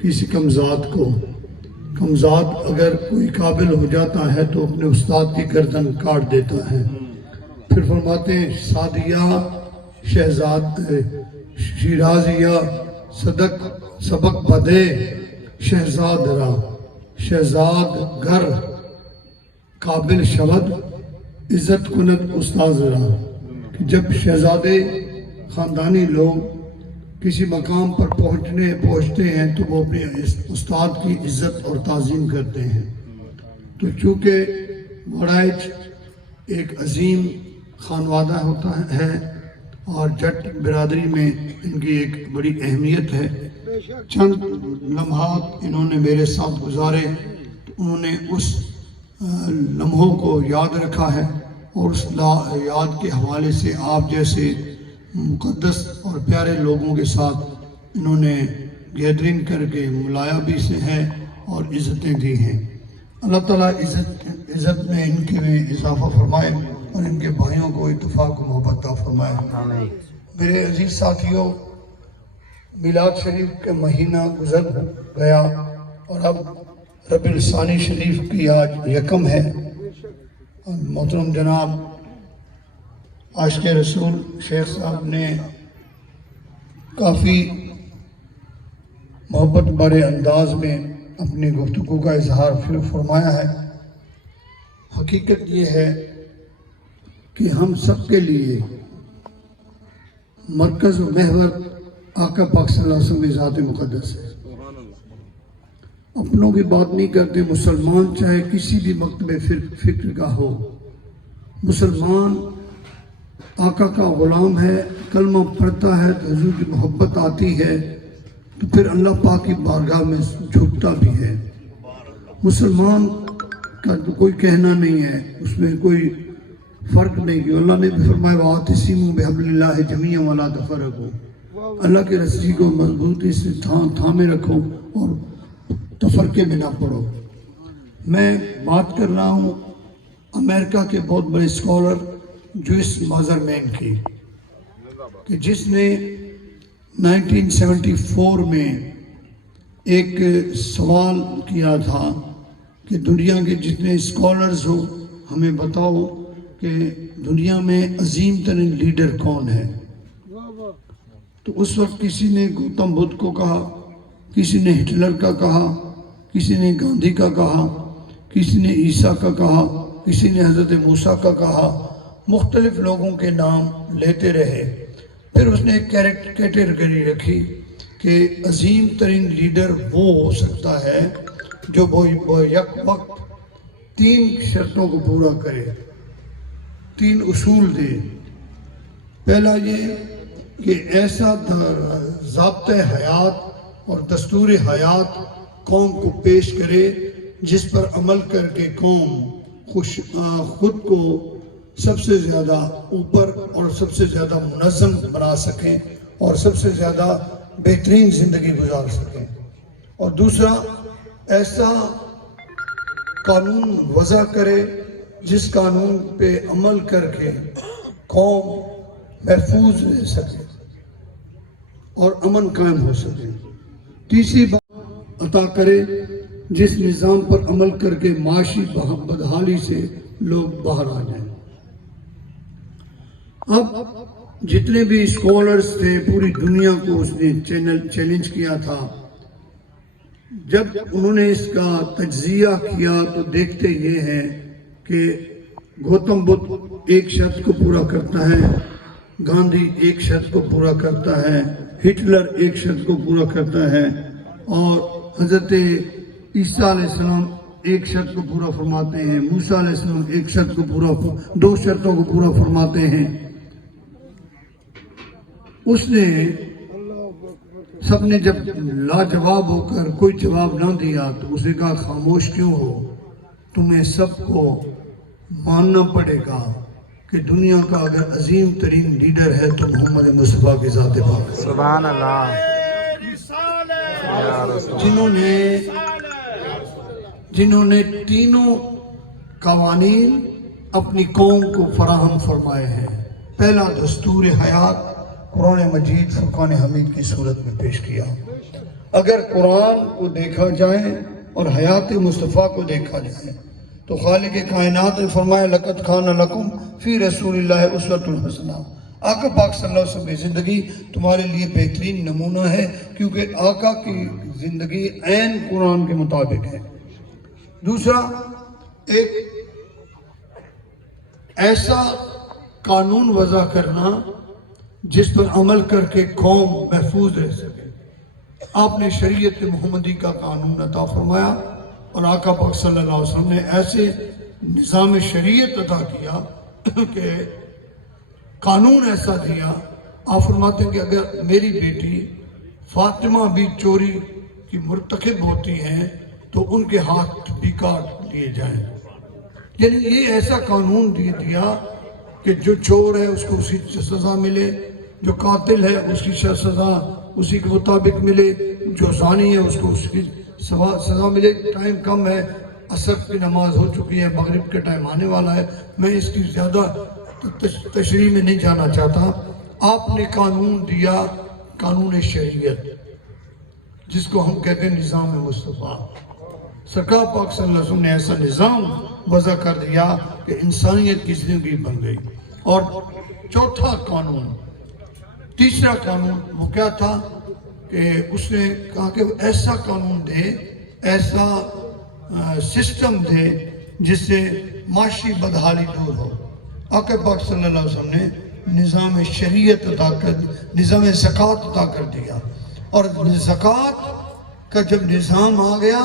کسی کمزاد اگر کوئی قابل ہو جاتا ہے تو اپنے استاد کی گردن کاٹ دیتا ہے۔ پھر فرماتے ہیں سعدیہ شہزاد شیرازیہ سبق بدے شہزاد را شہزاد گھر قابل شود عزت کنت استاذ را، کہ جب شہزادے خاندانی لوگ کسی مقام پر پہنچتے ہیں تو وہ اپنے استاد کی عزت اور تعظیم کرتے ہیں۔ تو چونکہ وڑائچ ایک عظیم خانوادہ ہوتا ہے اور جٹ برادری میں ان کی ایک بڑی اہمیت ہے، چند لمحات انہوں نے میرے ساتھ گزارے تو انہوں نے اس لمحوں کو یاد رکھا ہے، اور اس یاد کے حوالے سے آپ جیسے مقدس اور پیارے لوگوں کے ساتھ انہوں نے گیدرنگ کر کے ملایا بھی سے ہیں اور عزتیں دی ہیں۔ اللہ تعالیٰ عزت میں ان کے میں اضافہ فرمائے اور ان کے بھائیوں کو اتفاق و محبت عطا فرمائے۔ میرے عزیز ساتھیوں، میلاد شریف کا مہینہ گزر گیا اور اب ربیع الثانی شریف کی آج یکم ہے، اور محترم جناب عاشق رسول شیخ صاحب نے کافی محبت بھرے انداز میں اپنی گفتگو کا اظہار فرمایا ہے۔ حقیقت یہ ہے کہ ہم سب کے لیے مرکز و محور آقا پاک صلی اللہ علیہ وسلم کی ذات مقدس ہے۔ اپنوں کی بات نہیں کرتے، مسلمان چاہے کسی بھی مکتب فکر کا ہو، مسلمان آقا کا غلام ہے، کلمہ پڑھتا ہے تو حضور کی محبت آتی ہے تو پھر اللہ پاک کی بارگاہ میں جھکتا بھی ہے۔ مسلمان کا تو کوئی کہنا نہیں ہے، اس میں کوئی فرق نہیں، کہ اللہ نے بھی فرمایا وَاعْتَصِمُوا بِحَبْلِ اللَّهِ جَمِيعًا وَلَا تَفَرَّقُوا، اللہ کے رسی کو مضبوطی سے تھامے رکھو اور تفرقے میں نہ پڑو۔ میں بات کر رہا ہوں امریکہ کے بہت بڑے اسکالر جوئس مازرمین کی، کہ جس نے 1974 میں ایک سوال کیا تھا کہ دنیا کے جتنے اسکالرز ہو ہمیں بتاؤ کہ دنیا میں عظیم ترین لیڈر کون ہے۔ تو اس وقت کسی نے گوتم بدھ کو کہا، کسی نے ہٹلر کا کہا، کسی نے گاندھی کا کہا، کسی نے عیسیٰ کا کہا، کسی نے حضرت موسیٰ کا کہا، مختلف لوگوں کے نام لیتے رہے۔ پھر اس نے ایک کیٹیگری رکھی کہ عظیم ترین لیڈر وہ ہو سکتا ہے جو وہ یک وقت 3 شرطوں کو پورا کرے، 3 اصول دے۔ پہلا یہ کہ ایسا ضابطۂ حیات اور دستور حیات قوم کو پیش کرے جس پر عمل کر کے قوم خود کو سب سے زیادہ اوپر اور سب سے زیادہ منظم بنا سکیں اور سب سے زیادہ بہترین زندگی گزار سکیں۔ اور دوسرا، ایسا قانون وضع کرے جس قانون پہ عمل کر کے قوم محفوظ رہ سکے اور امن قائم ہو سکے۔ تیسری بات عطا کرے جس نظام پر عمل کر کے معاشی بدحالی سے لوگ باہر آ جائیں۔ اب جتنے بھی اسکالرز تھے پوری دنیا کو اس نے چیلنج کیا تھا، جب انہوں نے اس کا تجزیہ کیا تو دیکھتے یہ ہیں کہ گوتم بدھ ایک شرط کو پورا کرتا ہے، گاندھی ایک شرط کو پورا کرتا ہے، ہٹلر ایک شرط کو پورا کرتا ہے، اور حضرت عیسیٰ علیہ السلام ایک شرط کو پورا فرماتے ہیں، موسیٰ علیہ السلام ایک شرط کو 2 شرطوں کو پورا فرماتے ہیں۔ اس نے سب نے جب لاجواب ہو کر کوئی جواب نہ دیا تو اس نے کہا خاموش کیوں ہو، تمہیں سب کو ماننا پڑے گا کہ دنیا کا اگر عظیم ترین لیڈر ہے تو محمد مصطفیٰ کی ذات پاک۔ سبحان اللہ۔ جنہوں نے تینوں قوانین اپنی قوم کو فراہم فرمائے ہیں۔ پہلا دستور حیات قرآن مجید فرقان حمید کی صورت میں پیش کیا، اگر قرآن کو دیکھا جائے اور حیات مصطفیٰ کو دیکھا جائے تو خالق کائنات نے فرمایا لقد کان لکم فی رسول اللہ اسوۃ الحسنہ، آقا پاک صلی اللہ علیہ وسلم کی زندگی تمہارے لیے بہترین نمونہ ہے، کیونکہ آقا کی زندگی عین قرآن کے مطابق ہے۔ دوسرا، ایک ایسا قانون وضع کرنا جس پر عمل کر کے قوم محفوظ رہ سکے۔ آپ نے شریعت محمدی کا قانون عطا فرمایا اور آقا پاک صلی اللہ علیہ وسلم نے ایسے نظام شریعت عطا کیا کہ قانون ایسا دیا، آپ فرماتے ہیں کہ اگر میری بیٹی فاطمہ بھی چوری کی مرتکب ہوتی ہیں تو ان کے ہاتھ بھی کاٹ لیے جائیں۔ یعنی یہ ایسا قانون دیا کہ جو چور ہے اس کو اسی سزا ملے، جو قاتل ہے اس کی سزا اسی کے مطابق ملے، جو زانی ہے اس کو اس کی سزا ملے۔ ٹائم کم ہے، عصر کی نماز ہو چکی ہے، مغرب کے ٹائم آنے والا ہے، میں اس کی زیادہ تشریح میں نہیں جانا چاہتا۔ آپ نے قانون دیا، قانون شریعت، جس کو ہم کہتے ہیں نظام مصطفیٰ۔ سرکار پاک صلی اللہ علیہ وسلم نے ایسا نظام وضع کر دیا کہ انسانیت کی زندگی بن گئی۔ اور چوتھا قانون، تیسرا قانون وہ کیا تھا کہ اس نے کہا کہ وہ ایسا قانون دے، ایسا سسٹم دے جس سے معاشی بدحالی دور ہو۔ آقا پاک صلی اللہ علیہ وسلم نے نظام شریعت عطا کر، نظام زکوٰۃ عطا کر دیا، اور زکوٰۃ کا جب نظام آ گیا